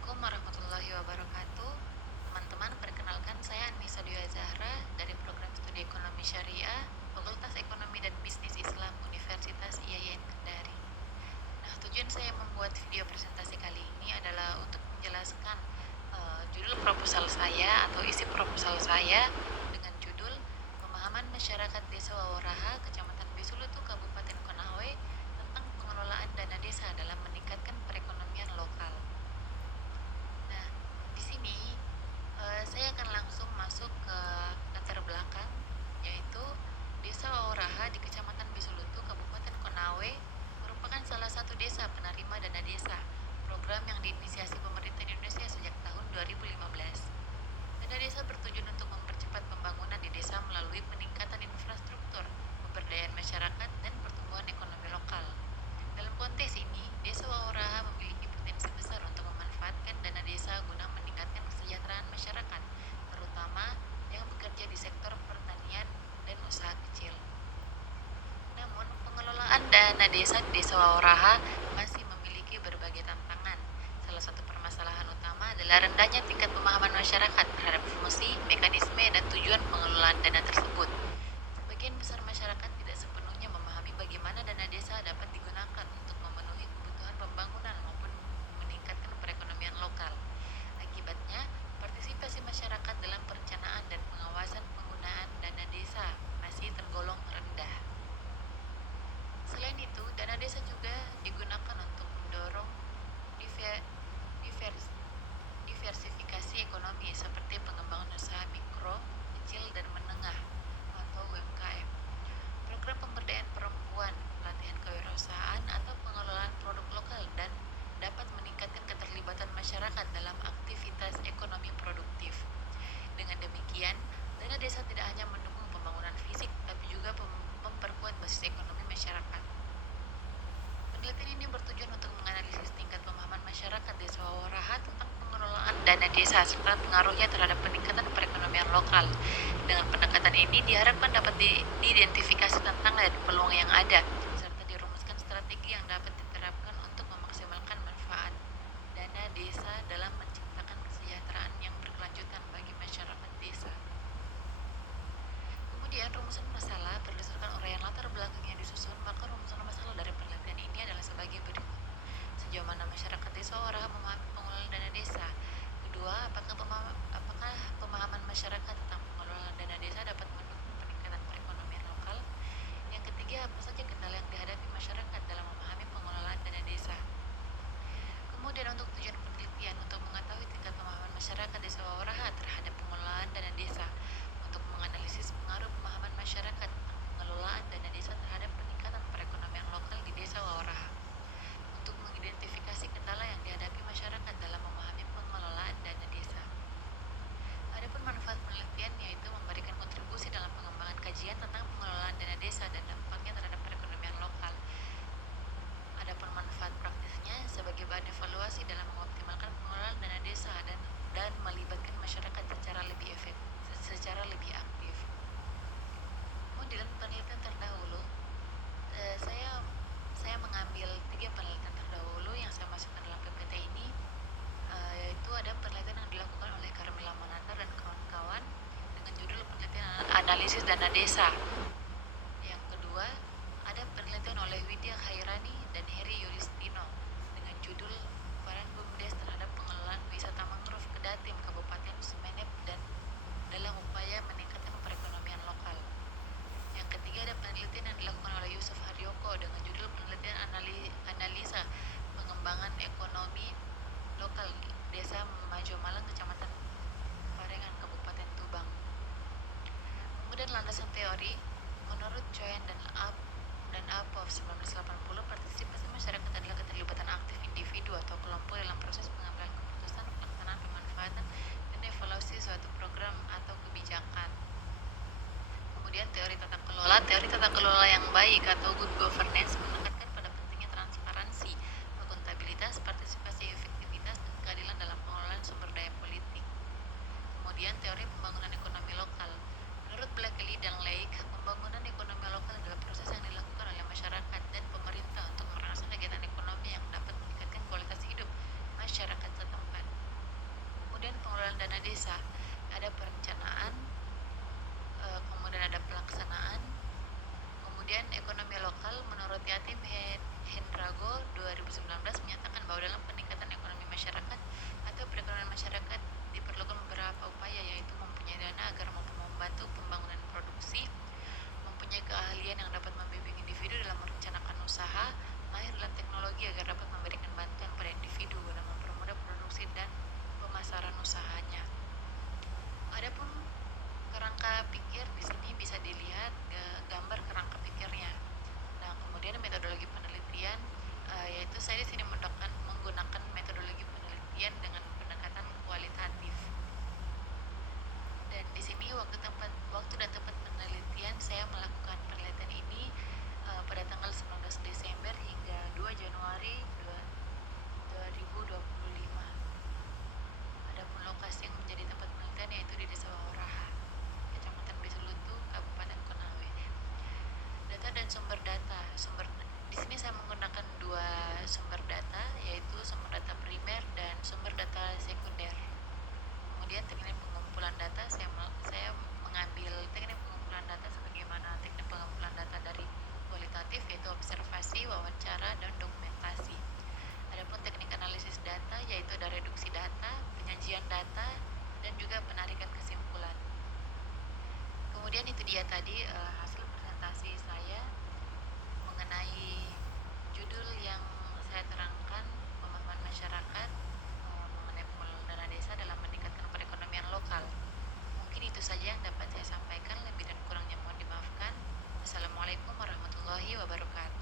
Assalamualaikum warahmatullahi wabarakatuh. Teman-teman, perkenalkan saya Anissa Dwi Zahra dari program studi Ekonomi Syariah, Fakultas Ekonomi dan Bisnis Islam Universitas IAIN Kendari. Nah, tujuan saya membuat video presentasi kali ini adalah untuk menjelaskan judul proposal saya atau isi proposal saya dengan judul Pemahaman Masyarakat Desa Wawaraha, Kecamatan Bisulutu, Kabupaten Konawe tentang pengelolaan dana desa dalam meningkatkan perekonomian lokal. Nah, di sini saya akan langsung masuk ke latar belakang, yaitu Desa Wawaraha di Kecamatan Bisulutu, Kabupaten Konawe, merupakan salah satu desa penerima dana desa, program yang diinisiasi pemerintah Indonesia sejak tahun 2015. Dana desa bertujuan untuk mempercepat pembangunan di desa melalui peningkatan infrastruktur, pemberdayaan masyarakat, dan pertumbuhan ekonomi lokal. Dalam konteks ini, Desa Wawaraha memiliki potensi besar untuk memanfaatkan dana desa guna meningkatkan kesejahteraan masyarakat, terutama yang bekerja di sektor pertanian dan usaha kecil. Namun, pengelolaan dana desa di Desa Wawaraha masih memiliki berbagai tantangan. Salah satu permasalahan utama adalah rendahnya tingkat pemahaman masyarakat terhadap fungsi, mekanisme, dan tujuan pengelolaan dana tersebut. Sebagian besar masyarakat tidak sepenuhnya memahami bagaimana dana desa dapat digunakan untuk memenuhi kebutuhan pembangunan maupun meningkatkan perekonomian lokal. Akibatnya, partisipasi masyarakat dalam perencanaan dan pengawasan penggunaan dana desa masih tergolong rendah. Selain itu, dana desa juga digunakan untuk mendorong diversifikasi ekonomi seperti pengembangan usaha mikro, kecil, dan menengah atau UMKM, program pemberdayaan perempuan, pelatihan kewirausahaan, atau pengelolaan produk lokal, dan dapat meningkatkan keterlibatan masyarakat dalam aktivitas ekonomi produktif. Dengan demikian, dana desa tidak hanya mendukung pembangunan fisik, tapi juga memperkuat basis ekonomi masyarakat. Penelitian ini bertujuan untuk menganalisis tingkat pemahaman masyarakat Desa Wawaraha tentang pengelolaan dana desa serta pengaruhnya terhadap peningkatan perekonomian lokal. Dengan pendekatan ini diharapkan dapat diidentifikasi tantangan dan peluang yang ada, serta dirumuskan strategi yang dapat diterapkan untuk memaksimalkan manfaat dana desa dalam menciptakan kesejahteraan yang berkelanjutan bagi masyarakat desa. Kemudian rumusan masalah berdasarkan uraian latar belakang yang disusun, maka rumusan masalah dari penelitian ini adalah sebagai berikut. Sejauh mana masyarakat desa Wawaraha memahami pengelolaan dana desa? Kedua, apakah pemahaman masyarakat tentang pengelolaan dana desa dapat mendukung peningkatan perekonomian lokal? Yang ketiga, apa saja kendala yang dihadapi masyarakat dalam memahami pengelolaan dana desa? Kemudian untuk tujuan penelitian untuk mengetahui tingkat pemahaman masyarakat Desa Wawaraha terhadap pengelolaan dana desa, untuk menganalisis pengaruh pemahaman masyarakat tentang pengelolaan dana desa terhadap peningkatan perekonomian lokal di Desa Wawaraha, untuk mengidentifikasi kendala yang dihadapi masyarakat dalam memahami pengelolaan dana desa. Adapun manfaat penelitian yaitu memberikan kontribusi dalam pengembangan kajian tentang pengelolaan dana desa dan dampaknya terhadap perekonomian lokal. Adapun manfaat praktisnya sebagai bahan evaluasi dalam mengoptimalkan pengelolaan dana desa dan melibatkan masyarakat secara lebih aktif. Kemudian penelitian terdahulu, saya mengambil 3 penelitian terdahulu yang saya masukkan dalam PPT ini, yaitu ada penelitian yang dilakukan oleh Carmela Monata dan kawan-kawan dengan judul penelitian analisis dana desa. Yang kedua, ada penelitian oleh Widya Khairani dan Heri Yulistino dengan judul peran BUMDes terhadap pengelolaan wisata mangrove Kedatim, Kabupaten Sumeneb, dan dalam upaya meningkatkan perekonomian lokal. Yang ketiga, ada penelitian yang dilakukan oleh Yusuf Haryoko dengan judul penelitian analisa pengembangan ekonomi lokal Desa Majomalang, Kecamatan Parengan, Kabupaten Tuban. Kemudian landasan teori, menurut Cohen dan Apov 1980, partisipasi masyarakat adalah keterlibatan aktif individu atau kelompok dalam proses pengambilan keputusan, pelaksanaan, pemanfaatan, dan evaluasi suatu program atau kebijakan. Kemudian teori tata kelola yang baik atau good governance menekankan pada pentingnya transparansi, akuntabilitas, partisipasi, efektivitas, dan keadilan dalam pengelolaan sumber daya politik. Kemudian teori pembangunan ekonomi lokal. Menurut Blakely dan Lake, pembangunan ekonomi lokal adalah proses yang dilakukan oleh masyarakat dan pemerintah untuk merangsang kegiatan ekonomi yang dapat meningkatkan kualitas hidup masyarakat setempat. ada perencanaan, kemudian ada pelaksanaan. Kemudian ekonomi lokal menurut Yatim Hendrago 2019 menyatakan bahwa dalam peningkatan ekonomi masyarakat atau perekonomian masyarakat diperlukan beberapa upaya, yaitu mempunyai dana agar mampu membantu pembangunan produksi, mempunyai keahlian yang dapat membimbing individu dalam merencanakan usaha, mahir dalam teknologi agar dapat memberikan bantuan pada individu dalam mempermudah produksi dan pemasaran usahanya. Adapun kerangka pikir di sini bisa dilihat gambar kerangka pikirnya. Nah, kemudian metodologi penelitian, yaitu saya di sini menggunakan metodologi penelitian dengan pendekatan kualitatif. Dan di sini waktu dan tempat penelitian saya melakukan penelitian ini pada tanggal 19 Desember hingga 2 Januari 2025. Adapun lokasi yang menjadi tempat penelitian yaitu di Desa Wauraha, Kecamatan Bisulutu, Kabupaten Konawe. Data dan sumber data. Di sini saya menggunakan dua sumber data, yaitu sumber data primer dan sumber data sekunder. Kemudian teknik pengumpulan data, saya mengambil teknik pengumpulan data sebagaimana teknik pengumpulan data dari kualitatif, yaitu observasi, wawancara, dan dokumentasi. Adapun teknik analisis data yaitu ada reduksi data, penyajian data, dan juga penarikan kesimpulan. Kemudian itu dia tadi hasil presentasi saya mengenai judul yang saya terangkan, pemahaman masyarakat mengenai pengelolaan dana desa dalam meningkatkan perekonomian lokal. Mungkin itu saja yang dapat saya sampaikan, lebih dan kurangnya mohon dimaafkan. Assalamualaikum warahmatullahi wabarakatuh.